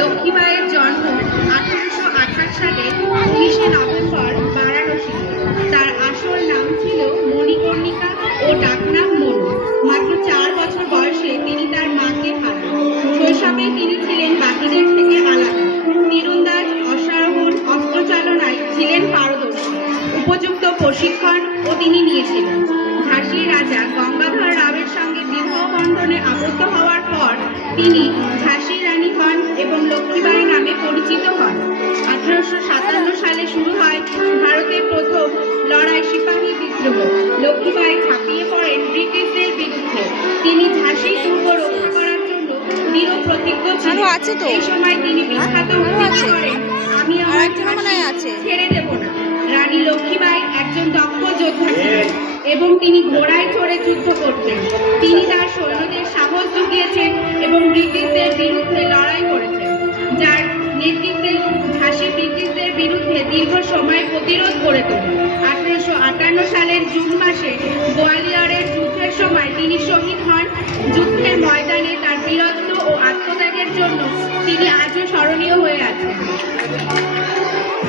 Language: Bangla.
লক্ষ্মীবাঈয়ের জন্ম 1828 সালে 19শে নভেম্বর বারাণসীতে। তার আসল নাম ছিল মণিকর্ণিকা ও ডাকনাম মনু। মাত্র 4 বছর বয়সে তিনি তার মাকে হারান। শৈশবে তিনি ছিলেন বাকিদের থেকে আলাদা। তীরন্দাজ, অশ্বারোহণ, অস্ত্রচালনায় ছিলেন পারদর্শী। উপযুক্ত প্রশিক্ষণ ও তিনি নিয়েছিলেন। ঝাঁসির রাজা গঙ্গাধর রাওয়ের সঙ্গে বিবাহ বন্ধনে আবদ্ধ হওয়ার পর তিনি ঝাঁসির রানী হন এবং লক্ষ্মীবাঈ নামে পরিচিত হন। 1857 সালে শুরু হয় ভারতের প্রথম লড়াই সিপাহী বিদ্রোহ। লক্ষ্মীবাঈ ঝাঁপিয়ে পড়েন ব্রিটিশদের বিরুদ্ধে। তিনি ঝাঁসির দুর্গ রক্ষা করার জন্য দৃঢ় প্রতিজ্ঞ ছিলেন। এই সময় তিনি বিখ্যাত উদ্ধৃতি করেন, আমি আমার ঝাঁসি ছেড়ে দেব না। রানী লক্ষ্মীবাঈ একজন দক্ষ যোদ্ধা ছিলেন এবং তিনি ঘোড়ায় চড়ে যুদ্ধ করতেন। তিনি তার সৈন্যদের সাহস জুগিয়েছেন এবং ব্রিটিশদের বিরুদ্ধে লড়াই করেছেন, যার নেতৃত্বে ঝাঁসি ব্রিটিশদের বিরুদ্ধে দীর্ঘ সময় প্রতিরোধ গড়ে তোলে। 1858 সালের জুন মাসে গোয়ালিয়রের যুদ্ধের সময় তিনি শহীদ হন। যুদ্ধের ময়দানে তার বীরত্ব ও আত্মত্যাগের জন্য তিনি আজও স্মরণীয় হয়ে আছেন।